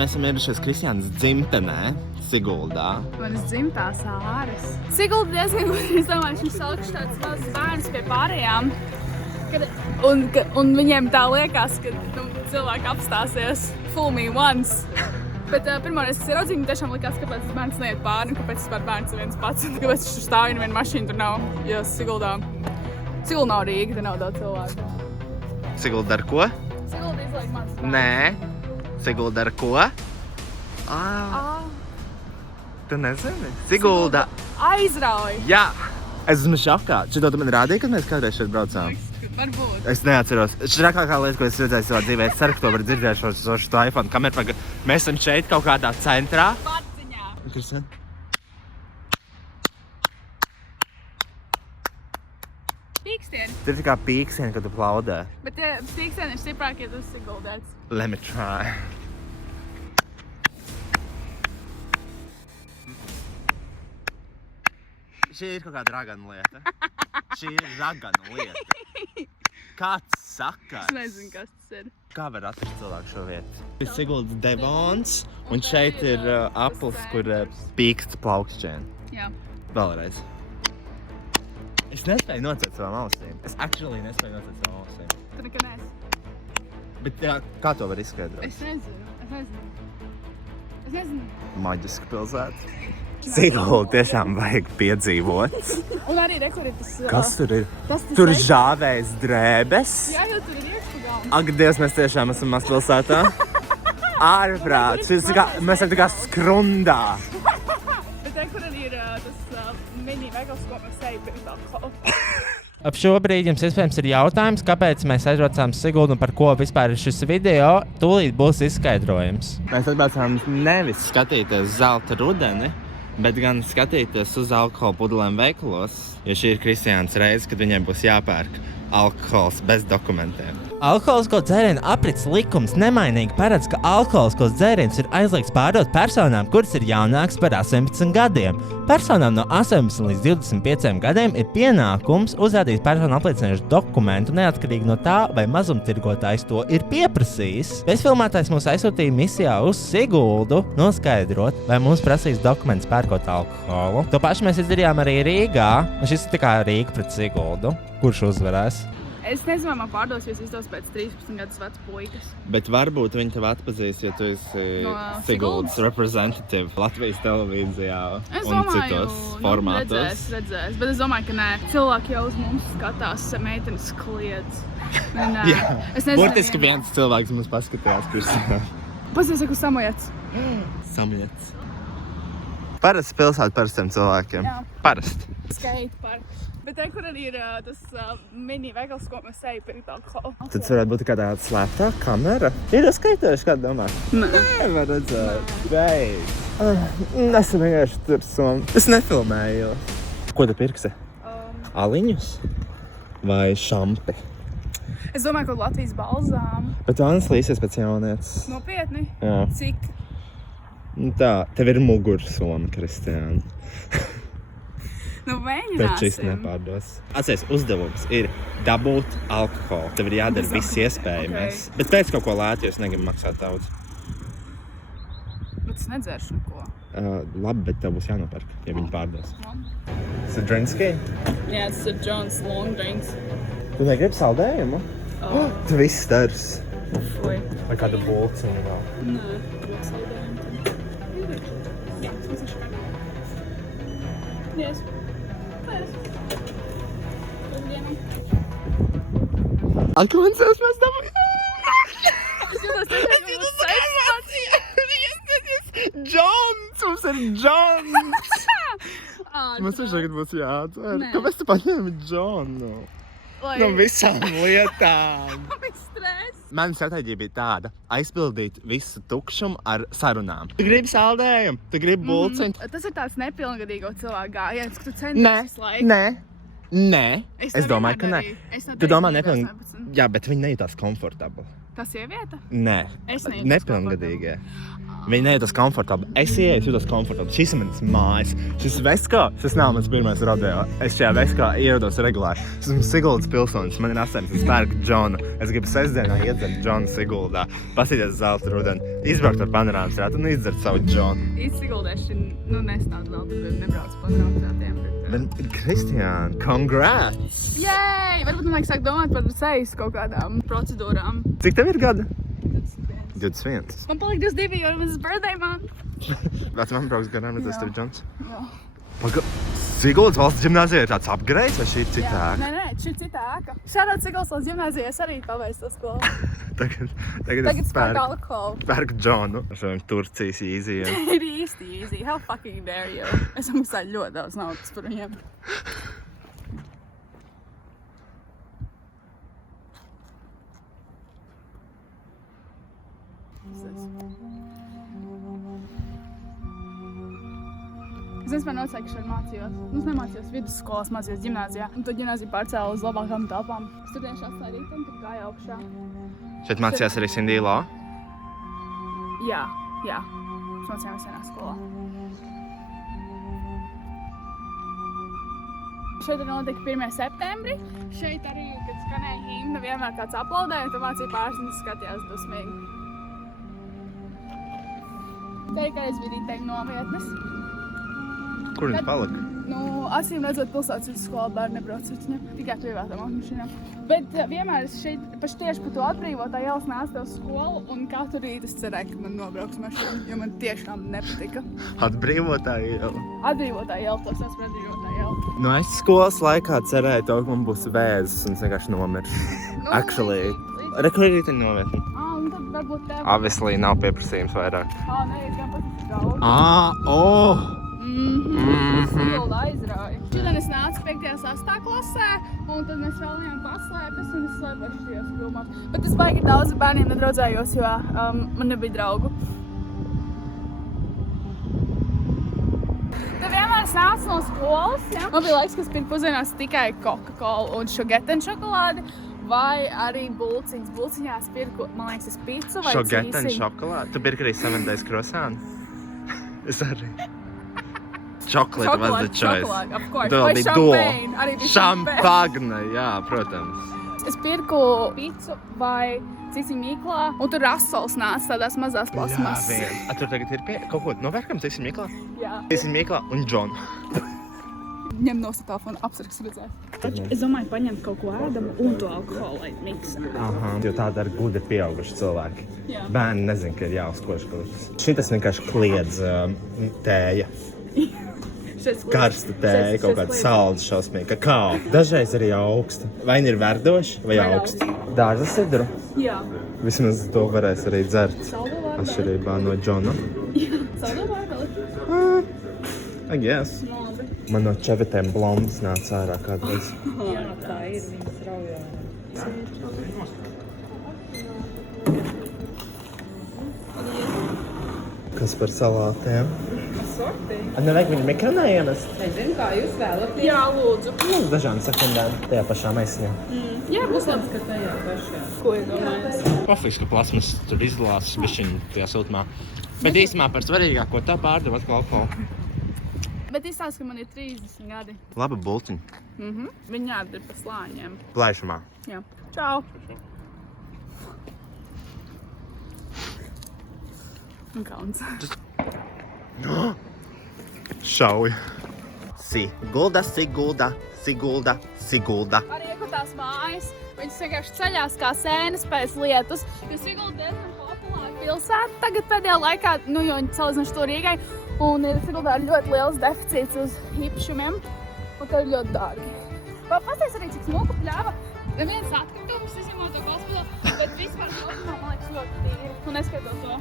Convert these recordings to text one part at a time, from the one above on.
Mēs esam ieradušies Kristiānas dzimtenē, Siguldā. Manas dzimtās āras. Sigulda diezgan gudri, es domāju, viņš salkuši tāds mazs bērns pie pārējām. Un viņiem tā liekas, ka cilvēki apstāsies fool me once. Bet pirmoreiz, kas ieraudzīju, viņi tiešām likās, kāpēc tas bērns neiet pāri un kāpēc vispār bērns ir viens pats un kāpēc viņš tur stāv un viena mašīna tur nav. Jo Sigulda nav Rīga, te nav daudz cilvēku. Sigulda ar ko? Sigulda izlaik mans bērns. Nē. Sigulda ar ko? Tu nezini? Sigulda. Aizrauj. Jā. Es esmu šokā. Šito tu man rādīji, kad mēs kādreiz šeit braucām? Varbūt. Es neatceros. Šrakākā lieta, ko es redzēju savā dzīvē, es ceru, ka to var dzirdēt šo iPhone kameru. Mēs esam šeit kaut kādā centrā. Paciņā. Kristian? Pīkstieni. Tur ir kā pīksieni, kad tu plaudē. Bet pīkstieni ir stiprāk, ja tas Siguldēts. Let me try. Šī ir kaut kāda ragana lieta. Šī ir ragana lieta. Kāds sakars? Es nezinu, kas tas ir. Kā var atrast cilvēku šo vietu? Ir Sigulda Devons, un šeit ir aplis, kur pīkst plaukšķēni. Jā. Vēlreiz. Es nespēju nocēt savām ausīm. Es actually nespēju nocēt savām ausīm. Tu nekad neesi. Bet kā to var izskaidrot? Es nezinu. Maģiska pilsēta. Sigulda tiešām vajag piedzīvot. Un arī rekur ir tas... Kas tur ir? Tas Tur žāvējas drēbes. Jā, jo tur ir iekšpagāms. Ak, Dievs, mēs tiešām esam mazpilsētā. Ārprāts. Mēs esam tā kā skrundā. Bet rekur arī ir tas mini veikals, ko mēs ejam pirms alkohola. Ap šo brīdi jums iespējams ir jautājums, kāpēc mēs aizbraucām Siguldu un par ko vispār ir šis video. Tūlīt būs izskaidrojums. Mēs atbraucām nevis skatīties zelta rudeni, bet gan skatīties uz alkohola pudelēm veikalos, jo šī ir Kristiānas reize, kad viņiem būs jāpērk alkohols bez dokumentiem. Alkoholisko dzērienu aprits likums nemainīgi paredz, ka alkoholiskos dzērienus ir aizliegts pārdot personām, kuras ir jaunākas par 18 gadiem. Personām no 18 līdz 25 gadiem ir pienākums uzrādīt personu apliecinošu dokumentu neatkarīgi no tā, vai mazumtirgotājs to ir pieprasījis. Bezfilmētājs mūs aizsūtīja misijā uz Siguldu noskaidrot, vai mums prasīs dokumentus pērkot alkoholu. To pašu mēs izdarījām arī Rīgā, un šis ir tā kā Rīga pret Siguldu. Kurš uzvarēs? Es nezinu, vai man pārdosies izdos pēc 13 gadus vecs puikas. Bet varbūt viņi tev atpazīs, jo tu esi No Siguldas Siguldas? representative Latvijas televīzijā Es un domāju, citos formātos. Redzēs, bet es domāju, ka nē. Cilvēki jau uz mums skatās, meitenes kliedz. Un, Jā, es nezinu, burtiski viens cilvēks mums paskatījās, kurš Pasies, ka samojats. samiets. Parasti pilsēta parastiem cilvēkiem. Jā. Parasti. Skateparks. Bet te, kur arī ir tas mini veikals, ko mēs ejam pirkt alkoholu. Tad varētu būt kādā slēptā kamera. Ir uzskaitojuši, kā domā? Nē. Nevar redzēt. Beidz. Esam vienkārši tur som. Es nefilmēju. Ko tu pirksi? Aliņus? Vai šampi? Es domāju, ka Latvijas balzām. Bet Vānas līsies pēc jaunietes. Nopietni? Jā. Cik? Tā, tev ir mugursoma, Kristiāna. Nu, Pēc šis mēģināsim. nepārdos. Atceries, uzdevums ir dabūt alkoholu. Tev ir jādara viss iespējamais. Okay. Bet pēc kaut ko lētu, jo es negribu maksāt daudz. Bet es nedzeršu neko. Labi, bet tev būs jānopērk, ja viņi pārdos. Sadrinski? Jā, tas ir John's long drinks. Tu negribi saldējumu? Tu viss stars. Foi. Vai kāda bulciņa vēl? Nē, ļoti saldējumi. Jā, tas ir škā. Yes. Atklānsās mēs dabūjām! Es jūtos tiešām, ka mums saistās. Džons! Mums ir Džons! Mums ir šagad būs jāatver. Nē. Kāpēc tu paņēmi Džonu? No visām lietām! Viss stress. Mana stratēģija bija tāda – aizpildīt visu tukšumu ar sarunām. Tu gribi saldējumu? Tu gribi bulciņu? Tas ir tāds nepilngadīgo cilvēku gājiens, ka tu centies visu laiku. Nē. Es domāju, ka nē. Es tā Tu domā darīju, nepilnīgi. 18. Jā, bet viņi nejūtās komfortabli. Kā sieviete? Nē, Es nejūtos nepilngadīgie. Viņi nejūtas komfortabli. Es ieeju, jūtos komfortabli. Šis ir mans mājas. Šis veskā, šis nav mans pirmais rodeo. Es šajā veskā ierodos regulāri. Es esmu Siguldas pilsonis, man ir 8, es pērku Džonu. Es gribu sestdienā iedzert Džonu Siguldā, pasīties zelta rudeni, izbraukt ar panorāmas rātu un izdzert savu Džonu. Izsiguldēši, nestādu vēl, tad nebrauc panorāmsrātiem. Bet, Kristiāna, congrats! Jēj! Varbūt man vajag sākt domāt par sejas kaut kādām procedūrām. Cik tev ir gadi? 21. Man palika 22, jo mans birthday month. Vecmama brauks garām, redzēs tev Džons. Jā. Siguldas valsts ģimnāzija ir tāds upgrades, vai šī ir cita ēka? Nē, šī ir cita ēka. Šādot Siguldas valsts ģimnāzijā es arī paveicu to skolu. Tagad es spēku alkoholu. pērku Džonu. Ar saviem Turcijas īzijiem. Ir īsti easy. How fucking dare you? Es maksāju ļoti daudz naudas par viņiem. Es vispār nocēju, ka šeit mācījos. Es nemācījos vidusskolās, mācījos ģimnāzijā. Un tad ģimnāzija pārcēla uz labākām telpām. Studējuši atstāja rītam, tad gāja augšā. Šeit mācījās arī Cindy Law. Jā. Es mācījāmies vienā skolā. Šeit arī notika 1. septembri. Šeit arī, kad skanēja himna, vienmēr kāds aplaudēja, un tad mācīja pārsniņas skatījās dusmīgi. Te arī kādreiz bija rītēji novietnes. Kur viņš palika? Acīm redzot, pilsētas vidusskolā bērni nebrauc ar viņiem, tikai privātām automašīnām. Bet vienmēr es šeit tieši pa to atbrīvotā ielas nācu uz skolu, un katru rītu es cerēju, ka man nobrauks mašīna, jo man tiešām nepatika. Atbrīvotā iela. Atbrīvotā iela, to sauc par atbrīvotā ielu. Es skolas laikā cerēju to, ka man būs vēzis un es vienkārši nomiršu. Actually. Rekurītiņa novietni. Un tad varbūt tev... Obviously nav pieprasījums vairāk. Nē, ir gan pat daudz. Sigulda aizrauja. Šodien es nācu 5. 6. klasē, un tad mēs vēl bijām paslēpes, un es slēpošu šajos krūmās. Bet es baigi daudz ar bērniem nedraudzējos, jo man nebija draugu. Tad vienmēr es nācu no skolas, ja? Man bija laiks, ka es pirku pusdienās tikai Coca-Cola un šogeten šokolādi, vai arī bulciņas. Bulciņās pirku, man liekas, es picu vai Šogeten cīsiņu. šokolādi? Tu pirki arī 7 days croissant? Es arī. Chocolate was the choice. Šokolādi, of course. Vēl Vai bija šampēna, arī bija šampēna. Šampagna, jā, protams. Es pirku picu vai cīsiņu mīklā, un tur rasols nāca tādās mazās plasmas. Tur tagad ir kaut ko novērkam, cīsiņu mīklā? Jā. Cīsiņu mīklā un Džonu. Ņem no telefona, apsargs redzēt. Es domāju, paņemt kaut ko ēdamu un to alkoholu, lai miksē. Jo tāda ir gudi pieauguši cilvēki. Jā. Bērni nezin, ka ir jāuzkož kaut kas. Šitas vienkārši kliedz tēja. Karsta tēja, kaut kāda salda šausmīga, kakao. Dažreiz arī augsta. Vai viņi ir verdoši vai augsti? Dārza sidru. Jā. Vismaz to varēs arī dzert. Saldo vārdu. Atšķirībā no Džona. Saldo vārdu. I guess. Man no čevetēm blondas nāca ārā kādreiz. Jā, tā ir, viņas raujā. Kas par salātiem? Sorti. Nevajag viņu mikronā iemest? Nezinu, kā jūs vēlaties. Jā, lūdzu. Dažām sekundēm tajā pašā maisiņā. Jā, būs labi. Ka tajā pašā. Ko iedomājies? Kofijas, ka plasmas tur izlās bišķiņ tajā siltumā. Bet īstenībā par svarīgāko tā pārdeva atkal alkoholu. Bet izstāst, ka man ir 30 gadi. Laba bulciņa. Viņi jāatdir pa slāņiem. Plaišumā. Jā. Čau. Un kauns. Šauja. Sigulda, Sigulda, Sigulda, Sigulda. Arī iekutās mājas, viņas vienkārši ceļās kā sēnes pēc lietus. Jo Sigulda diezgan populāra pilsēta tagad pēdējā laikā, jo viņi salīdzinoši to Rīgai. Un ir Siguldā ļoti liels deficīts uz īpašumiem, un tā ir ļoti dārgi. Pasties arī, cik smuka pļāva. Neviens atkritums, izņemot to hospitālu, bet vispār kopumā, man liekas, ļoti tīri. Un neskaitot to.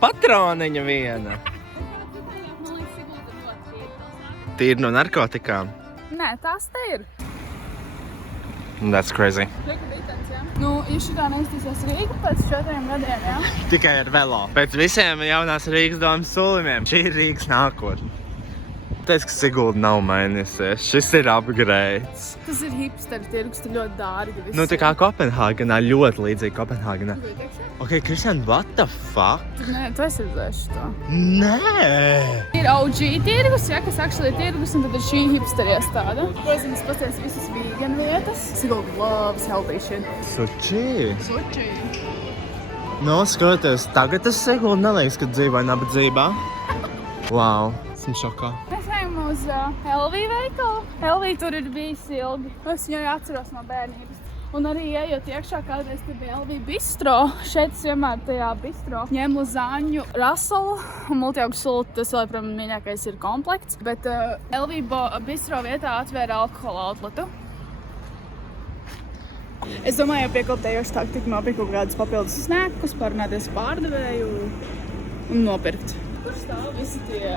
Patroniņa viena. Man liekas, Sigulda ir ļoti tīri pilsēta. Tīri no narkotikām. Nē, tās te ir. That's crazy. Rīga bitens, jā? Ja šitā neiztīsies Rīga pēc 4 gadiem, jā? Tikai ar velo. Pēc visiem jaunās Rīgas domas solimiem. Šī ir Rīgas nākotne. Teic, ka Sigulda nav mainījusies. Šis ir upgrades. Tas ir hipsteru tirgus, tur ļoti dārgi. Nu, tā kā Kopenhāgenā, ļoti līdzīgi Kopenhāgenā. Ok, Kristian, what the fuck? Nē, tu esi redzējuši to. Nē! Ir OG tirgus, ja, kas actually ir tirgus, un tad ir šī hipsteri iestāde. Protams, pasties visas vegan vietas. Sigulda loves healthy shit. Suči! Suči. Nu, skatoties, tagad tas Sigulda neliekas, ka dzīvoja nabadzībā. Wow, esmu šokā. Mēs ejam uz LV veikalu. LV tur ir bijis ilgi. Es viņu atceros no bērnības. Un arī ejot iekšā, kādreiz te bija LV bistro. Šeit es vienmēr tajā bistro ņēmu lazāņu, rasolu un multiaugu sulu. Tas vēl, protams, mīļākais ir komplekts. Bet LV bistro vietā atvēra alkohola outletu. Es domāju, jau piekoltējoši taktiku nopirkt kaut kādus papildus snēkus, parunāties pārdevēju un nopirkt. Kur stāv visi tie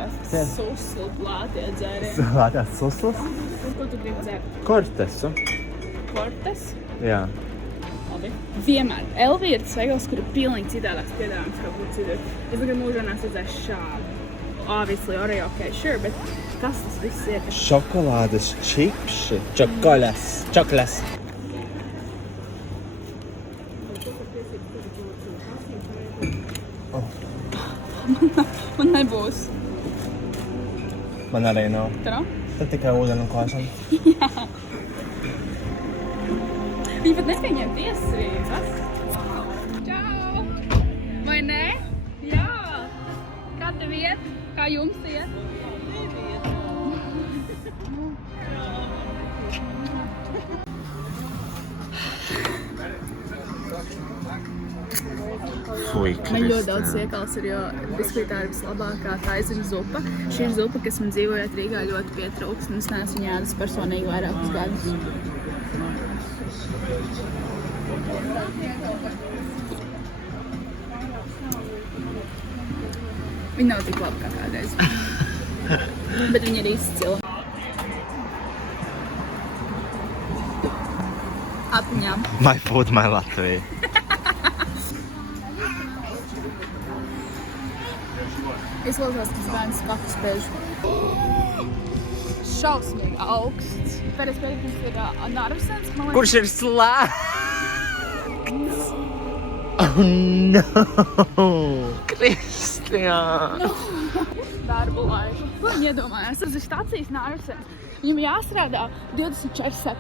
suslu plātie dzērieni? Lātās suslas? Ko tu gribi dzērt? Kortesu. Kortes? Jā. Labi. Vienmēr. LV ir tas veikals, kur ir pilnīgi citādāks piedāvājums kaut kur citur. Es tagad mūžā neesmu redzējis šādu. Obviously, Oreo, ok, sure, bet kas tas viss ir? Šokolādes čipši. Čoklas. Man nebūs. Man arī nav. Tā nav? Tad tikai ūdeni un klāšana. Viņi pat nespēja ņemt tiesības. Čau! Vai ne? Jā! Kā tev iet? Kā jums iet? Fui, Man ļoti daudz iekals ir, jo biskvītā ir vislabākā taiziņa zupa. Šī ir zupa, kas man dzīvojot Rīgā ļoti pietrūkst, un es neesmu viņu ēdis personīgi vairākus gadus. Viņa nav tik laba kā kādreiz. Bet viņa ir izcila. Atmiņām. My food, my Latvija. Izklausās, ka bērns skatu spēļ. Šausmīgi augsts. Pēc pēdējums ir Narvisens, man liekas. Kurš ir slēgts? Oh no! Kristiāna! Darbu laiku. Ko viņi iedomājās? Tas ir stacijas Narvisens. Viņam jāstrādā 24/7.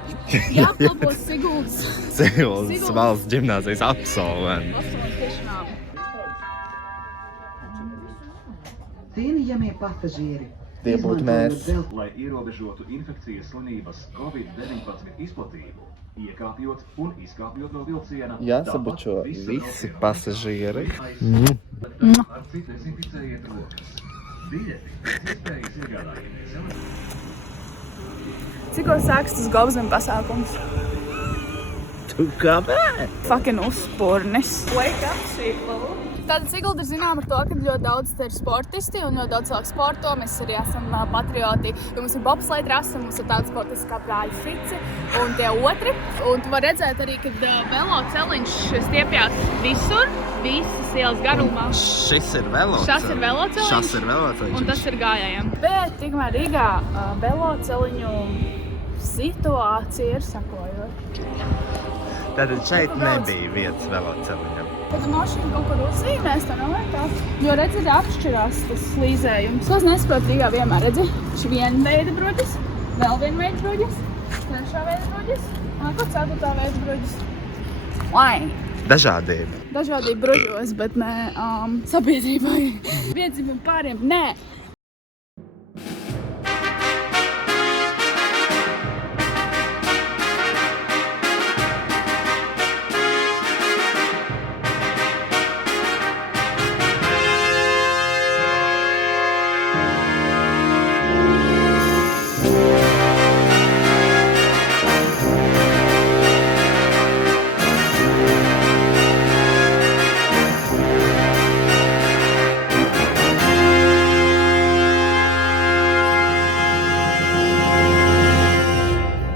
Jāapkalpo Siguldas. Siguldas valsts ģimnāzijas absolventi. Absolventi tiešām. Cienījamie pasažieri, Tie būtu mēs. Lai ierobežotu infekcijas slimības COVID-19 izplatību, iekāpjot un izkāpjot no vilciena, Jāsabučo visi pasažieri. ar citu dezinficējiet rokas. Biļeti pēc iespējas iegādājieties. Cikos sāks tas Gobzem pasākums? Tu kāpēc? Fucking uzspurnis. Wake up, people! Tātad Sigulda ir zinām ar to, ka ļoti daudz te ir sportisti un ļoti daudz cilvēku sporto. Mēs arī esam patrioti, jo mums ir bobslēja trasa, mums ir tāds sportisti kā Brāļi Frici un tie otri. Un tu var redzēt arī, ka velo celiņš stiepjās visur, visas ielas garumā. Šis ir veloceliņš. Šas ir veloceliņš. Šas ir veloceliņš. Un tas ir gājējiem. Bet tikmēr Rīgā veloceliņu situācija ir sakojot. Tātad šeit nebija vietas veloceliņam. Kad tu mašīnu kaut kur uzzīmēs, tā nav vajag. Jo redzi, arī atšķirās tas slīzējums. Ko es nesaprotu Rīgā vienmēr, redzi? Šī viena veida bruģis, vēl viena veida bruģis, trešā veida bruģis, un ko ceturtā veida bruģis. Lai! Dažādība. Dažādība bruģos, bet ne sabiedrībai. Piedzimumi pāriem, nē!